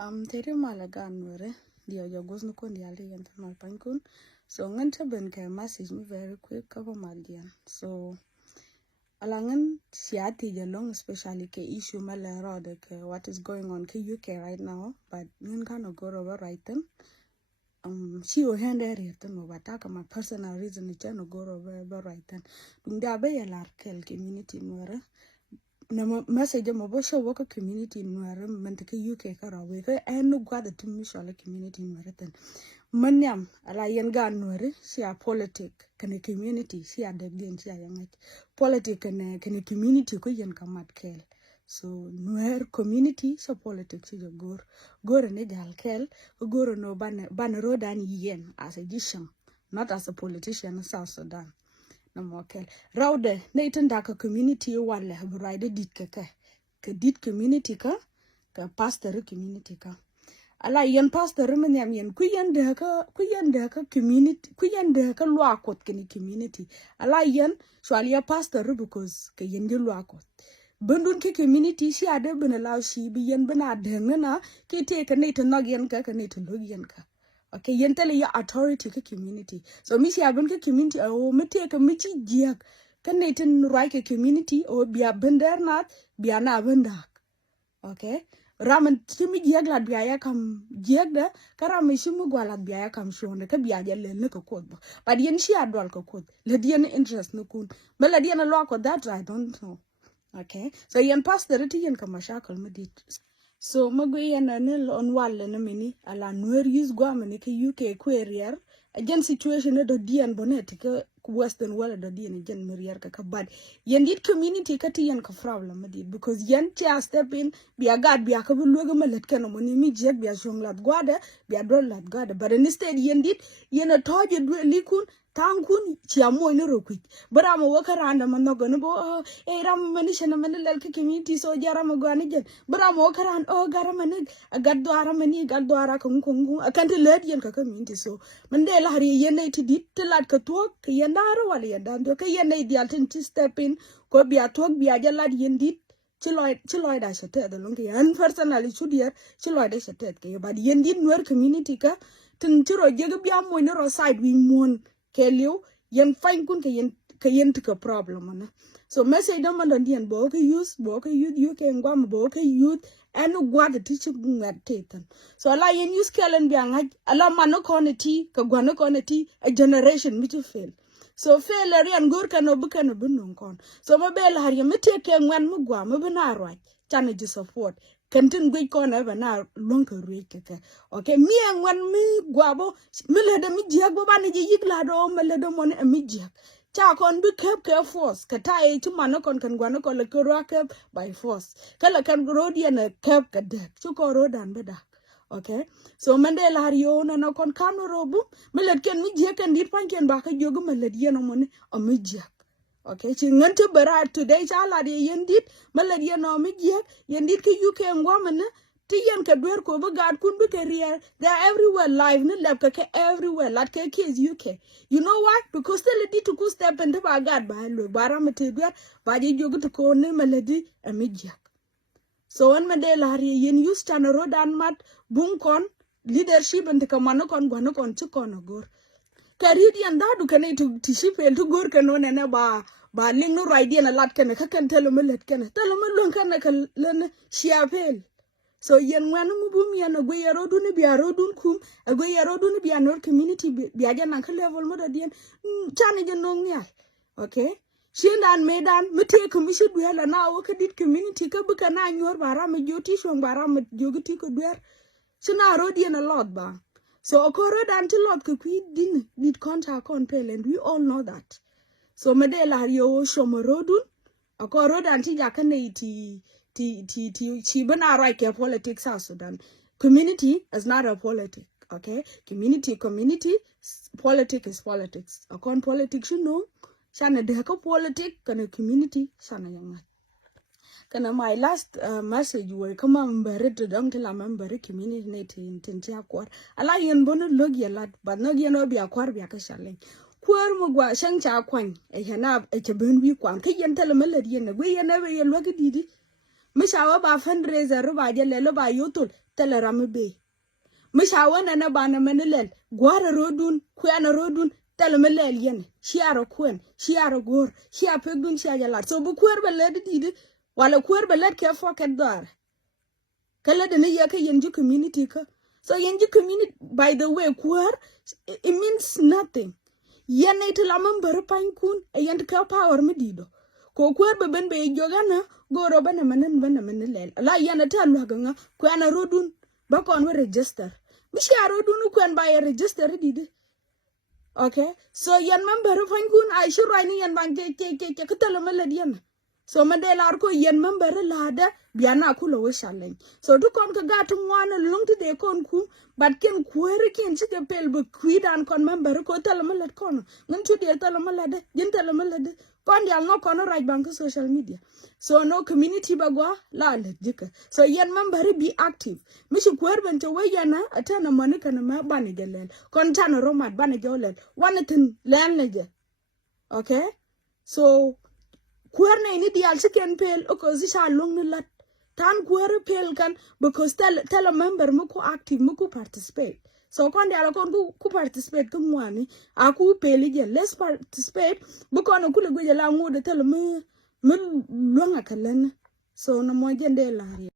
Tere malaga nuääri dia jagos no kon dia le yanta mal pankun. So nganta ben ka message me very quick cover maldian. So alangan siati jalong especially ke issue mala rode ke what is going on ke UK right now, but ngan kana go over right then. She o hand area to no bataka my personal reason it no go over right then. Dunda be ya larkel community nuääri. Na message mo bo show work community nuääri menteke UK kara we ka enu gwada timishala community nuääri ten manyam ala yen ga nuääri si a politic kane community si a debden si a yangai politic kane community ko yen kamat kel so nuer community so politics si gor ne gal kel gor no ban rodan yen as a disham not as a politician in South Sudan. Namokel raude neitenda ka community wale bride dit ka dit community ka pastor community ka ala yen pastor men yam yen kuyende ka community kuyende ka luakot kini community ala yen shwalia pastor because ka yen luakot bundun ke community si ade benala shi bi yen bena dengena ke te ka neit nogen ka neit logen ka. Okay, yentele ya authority ke community. So misi abun ke community o mete ke michi jiak. Kan neten rai ke community o biya bender nat biya na bendak. Okay? Ramen chimi jiak la biya ya kam jiak da karame shimu gwala biya ya kam shonde ke biya ya le ne ko kod. But yen shi adwal ko kod. Le dien interest no kun. Me le dien lo ko that I don't know. Okay? So yen pastor ti yen kamashakal medit. So magwe na nil on wale na mini ala nueri use gwamani ke UK queer again situation do dian bonet ke western world do dian again merier ka bad yen dit community kati yen ka problem did because yen cha step in be a god be a ka lugo malet kana moni mi jek be a jonglat gwada be a dollat gwada but instead yen dit yen a toje likun tankun chiamo ni rokwit bara mo wakaranda manogo no bo e ram manisha na manel ke community so jara mo gani jen bara mo wakaran gara manig agaddo ara mani gaddo ara kungu akante led yen ka community so mande la hari yen ti dit telat ka to ke yen daro wala yen dando ke yen ideal tin step in ko biya tok biya jalad yen dit chiloy da shete da longe yan personally chudier chiloy da shete ke bad yen dit nuer community ka tin chiro jege biya mo ni ro side wi mon Kelio yen fine kun ke yen tika problem na so message do man dien bo ke use you can go bo ke youth and gwad teach ngat tetan so ala yen use kelen biang ala mano koneti ka gwana koneti a generation to fail so fail ari an gor kano bukano bunun kon so mabel har yemete ke ngwan mugwa mabana right chane ji support kantin gwe kona bana lonka ruike okay mi ngwan mi gwabo mi leda mi jiak bo bana je yigla do me leda mon mi jiak cha kon bi ke force ka tai ti mano kon kan gwana kon le ko roke by force kala kan rodia na kep ka de chu ko rodan beda okay so mandela har yo na kon kan robu mi led ken mi jiak kan dit panken ba ka jogu me led yeno mon mi jiak. Okay, she went to Barat today, chala de yendit, malaria no migiak, yendit ke UK and woman, Tiyan Kadwer Koba God couldn't be career. They're everywhere live, no lapka everywhere, like is UK. You know why? Because they let it to go step and the bagad by look, barometer, by you go to call name a lady a migiak. So when Madela Harry yen used Chana road and mat, boom con, leadership and the Kamanokon, Guanokon, Chukonogor. Karidian dadu kane to shipel to gor kanone na ba ling no idea na lat kane ka kan telo melet kane telo melon kane ka len shiapel so yen wanu mubum yan go yaro dun bi aro dun kum go yaro dun bi anor community bi aga nan ka level mo dien chane je no nyal okay shindan medan mete commission du yala na o ka dit community ka buka na nyor bara me joti shon bara me jogiti ko der sina ro dien a lot ba. So okoro danti lot ke did contact on pel and we all know that. So medela yo shomorodun okoro danti yakane ti bana right ke politics South Sudan. Community is not a politic, okay? Community politics is politics. Akon politics you know, shana de ka politic kana community shana yanga. Kana my last message will come on beret to don't tell a member community in Tintia Quar. A lion bonnet log your lad, but no geno be a quarbiaca shalling. Quar mugwa shangcha quang, a hanab a cabin we quang, can tell a melody and a way and never you look at it. mishawa ba fundraiser ba jelle ba yutul teleram be mishawa na bana menelel gwara rodun kwana rodun telemelel yen shiaro kwen shiaro gor shia pegdun shia jalat so bu kwer be led didi wala kwer be led ke foket dar kala de ne yaka yenju community ka so yenju community by the way kwer it means nothing yen it la member pain kun yen ka power medido ko kwer be ben be jogana goro bana menelel la yen ta lu ganga kwana rodun ba kon we register mishiaro rodun kwen ba register didi. Okay, so yan member fan kun I should write yan bang ke katalamadian. So mandela ko yan member lada biana kulo we challenge. So do kon ka gat ngwana lung to de kon ku but ken query ken ci de pel bu kwidan kon member ko talamalad kon ngun to de talamalade yin talamalade kon yal no kon right bank social media. So no community bagwa la jika. So yan member be active. Mishi kwerben to we yana atana monica na ma bani gelel. Kon tana romat bani jolel. Wanatin lanleje. Okay? So kwerne ini dial chicken pel opposition long ni lat. Tan kwere pel kan because tell a member muku active muku participate. So kon dial kon ku participate kumwani aku peli je let's participate bukono kule gwe la ngode tell me mun longa kalen so no mo jende la